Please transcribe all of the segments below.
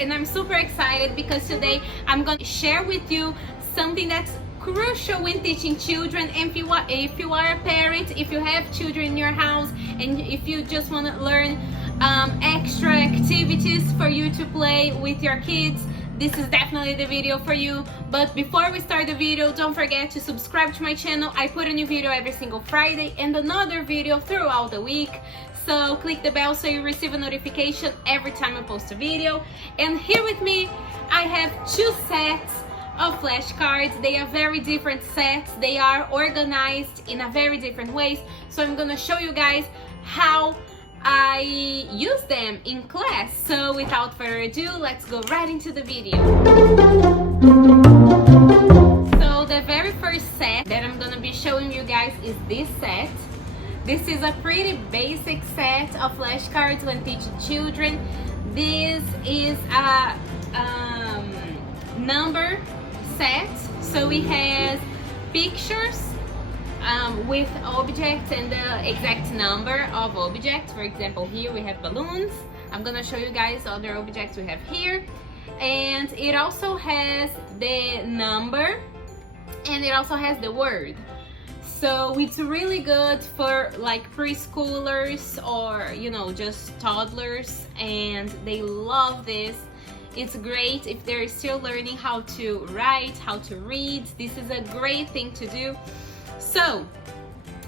and I'm super excited because today I'm going to share with you something that's crucial when teaching children. And if you are a parent, if you have children in your house, and if you just want to learn extra activities for you to play with your kids, this is definitely the video for you. But before we start the video, don't forget to subscribe to my channel. I put a new video every single Friday and another video throughout the week. So click the bell so you receive a notification every time I post a video. And here with me, I have two sets of flashcards. They are very different sets. They are organized in a very different ways. So I'm gonna show you guys how I use them in class. So without further ado, let's go right into the video. So the very first set that I'm gonna be showing you guys is this set. This is a pretty basic set of flashcards when teaching children. This is a number set. So we have pictures with objects and the exact number of objects. For example, here we have balloons. I'm gonna show you guys other objects we have here. And it also has the number and it also has the word. So it's really good for like preschoolers or, you know, just toddlers, and they love this. It's great if they're still learning how to write, how to read. This is a great thing to do. So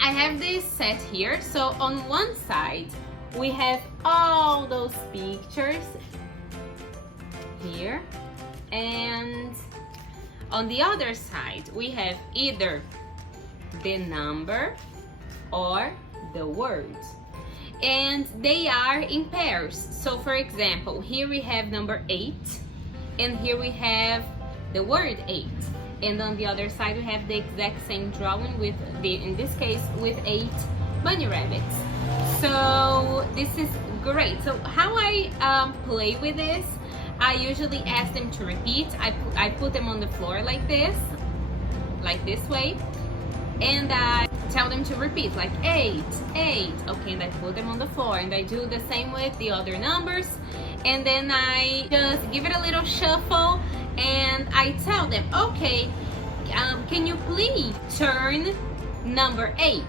I have this set here. So on one side we have all those pictures here, and on the other side we have either the number or the word, and they are in pairs. So for example, here we have number 8 and here we have the word 8, and on the other side we have the exact same drawing with in this case with 8 bunny rabbits. So this is great. So how I play with this, I usually ask them to repeat. I put them on the floor like this way, and I tell them to repeat like 8, 8. Okay, and I put them on the floor, and I do the same with the other numbers, and then I just give it a little shuffle and I tell them, okay, can you please turn number 8?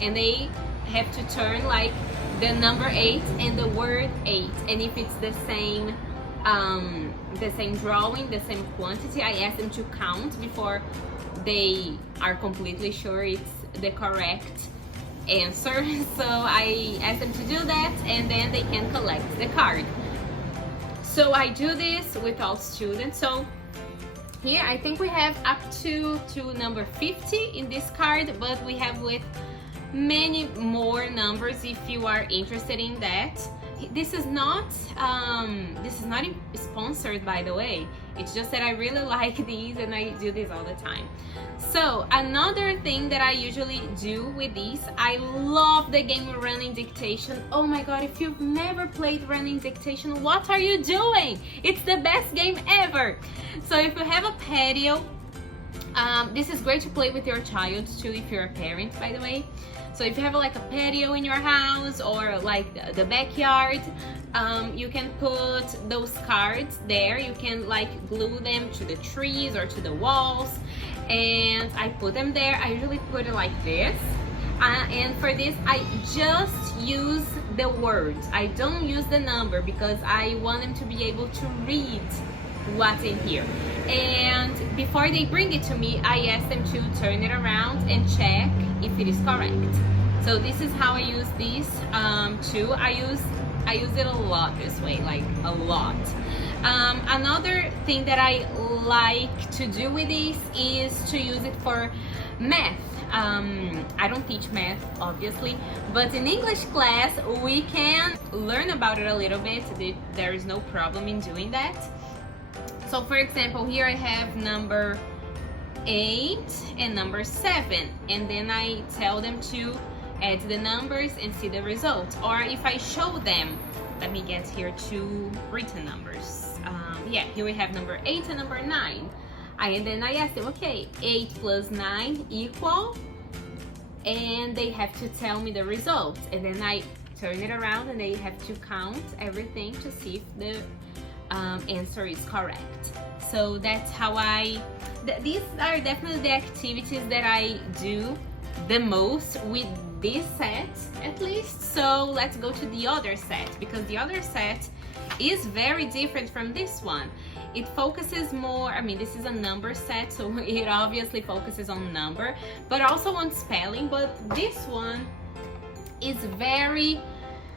And they have to turn like the number 8 and the word 8, and if it's the same drawing, the same quantity, I ask them to count before they are completely sure it's the correct answer. So I ask them to do that, and then they can collect the card. So I do this with all students. So here I think we have up to number 50 in this card, but we have with many more numbers if you are interested in that. This is not sponsored, by the way. It's just that I really like these and I do this all the time. So another thing that I usually do with these, I love the game running dictation. Oh my god, if you've never played running dictation, what are you doing? It's the best game ever. So if you have a patio, this is great to play with your child too, if you're a parent, by the way. So if you have like a patio in your house or like the backyard, you can put those cards there. You can like glue them to the trees or to the walls, and I put them there. I usually put it like this, and for this I just use the words. I don't use the number because I want them to be able to read what's in here. And before they bring it to me, I ask them to turn it around and check if it is correct. So this is how I use these too. I use it a lot this way, like a lot. Another thing that I like to do with these is to use it for math. I don't teach math, obviously, but in English class we can learn about it a little bit. There is no problem in doing that. So for example, here I have number 8 and number 7, and then I tell them to add the numbers and see the results. Or if I show them, let me get here 2 written numbers. Yeah, here we have number 8 and number 9. And then I ask them, okay, 8 plus 9 equal, and they have to tell me the results. And then I turn it around and they have to count everything to see if answer is correct. So that's how these are definitely the activities that I do the most with this set, at least. So let's go to the other set, because the other set is very different from this one. It focuses more, I mean, this is a number set, so it obviously focuses on number, but also on spelling. But this one is very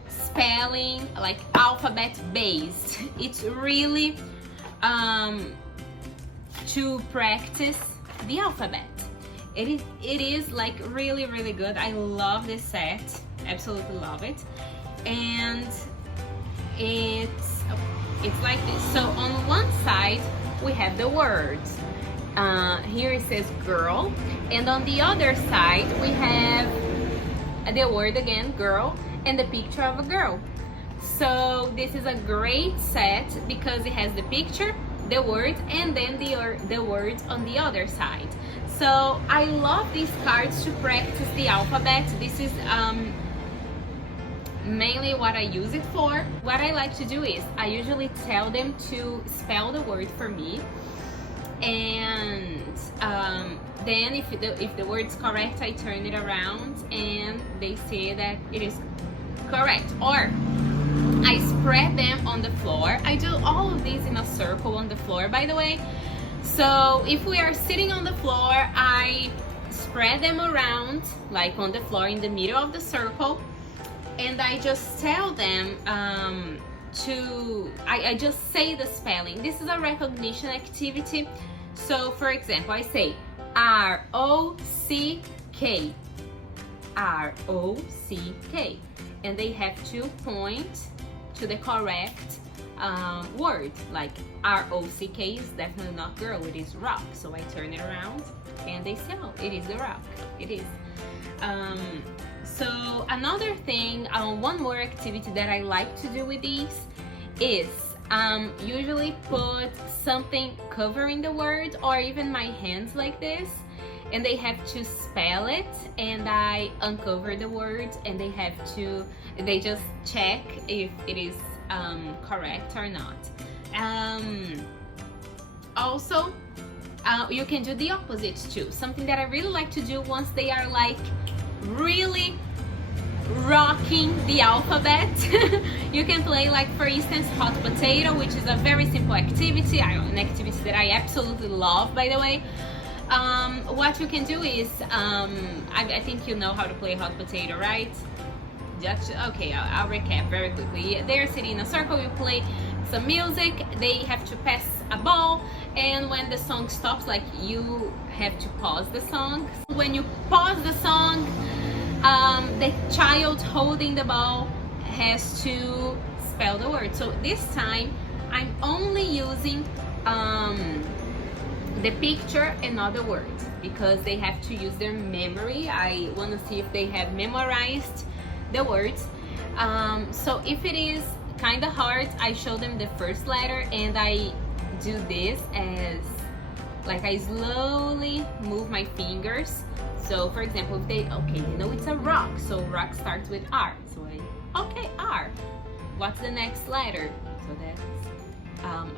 spelling, like alphabet based. It's really to practice the alphabet. It is like really, really good. I love this set, absolutely love it. And it's like this. So on one side we have the words. Here it says girl, and on the other side we have the word again, girl, and the picture of a girl. So this is a great set because it has the picture, the words, and then the words on the other side. So I love these cards to practice the alphabet. This is mainly what I use it for. What I like to do is I usually tell them to spell the word for me, and then if the word's correct, I turn it around and they say that it is correct, or I spread them on the floor. I do all of these in a circle on the floor, by the way. So if we are sitting on the floor, I spread them around like on the floor in the middle of the circle, and I just tell them I just say the spelling. This is a recognition activity. So for example, I say R-O-C-K, R-O-C-K, and they have to point to the correct word. Like R-O-C-K is definitely not girl, it is rock. So I turn it around and they say, oh, it is the rock, it is. So another thing, one more activity that I like to do with these is usually put something covering the word, or even my hands like this, and they have to spell it, and I uncover the words, and they just check if it is correct or not. Also, you can do the opposites too. Something that I really like to do once they are like really rocking the alphabet, you can play, like, for instance, hot potato, which is a very simple activity, an activity that I absolutely love, by the way. What you can do is, I think you know how to play hot potato, right? Okay, I'll recap very quickly. They're sitting in a circle, you play some music, they have to pass a ball, and when the song stops, like, you have to pause the song. When you pause the song, the child holding the ball has to spell the word. So this time I'm only using the picture and not the words, because they have to use their memory. I want to see if they have memorized the words. So if it is kind of hard, I show them the first letter, and I do this as, like, I slowly move my fingers. So for example, if they know it's a rock, so rock starts with R, so R, what's the next letter? So that's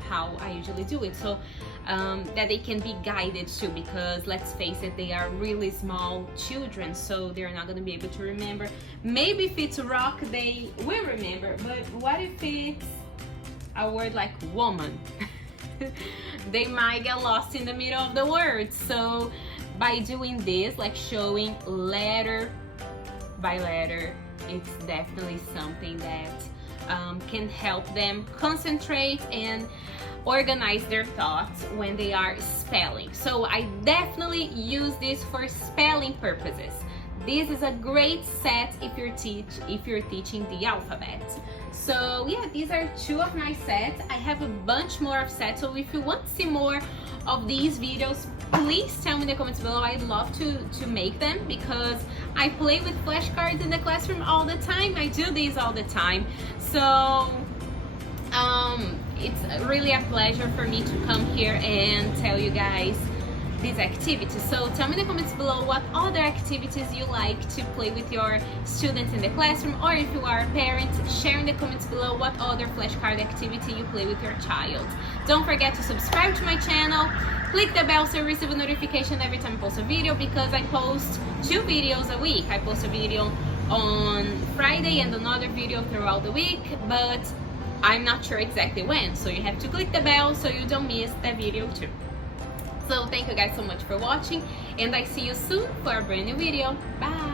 how I usually do it, so that they can be guided too, because let's face it, they are really small children, so they're not going to be able to remember. Maybe if it's rock, they will remember, but what if it's a word like woman? They might get lost in the middle of the word. So by doing this, like showing letter by letter, it's definitely something that can help them concentrate and organize their thoughts when they are spelling. So I definitely use this for spelling purposes. This is a great set if you're teaching the alphabet. So yeah, these are two of my sets. I have a bunch more of sets, so if you want to see more of these videos, please tell me in the comments below. I'd love to make them, because I play with flashcards in the classroom all the time. I do these all the time. So it's really a pleasure for me to come here and tell you guys this activity. So tell me in the comments below what other activities you like to play with your students in the classroom, or if you are a parent, share in the comments below what other flashcard activity you play with your child. Don't forget to subscribe to my channel, click the bell so you receive a notification every time I post a video, because I post 2 videos a week. I post a video on Friday and another video throughout the week, but I'm not sure exactly when, so you have to click the bell so you don't miss that video too. So thank you guys so much for watching, and I see you soon for a brand new video. Bye!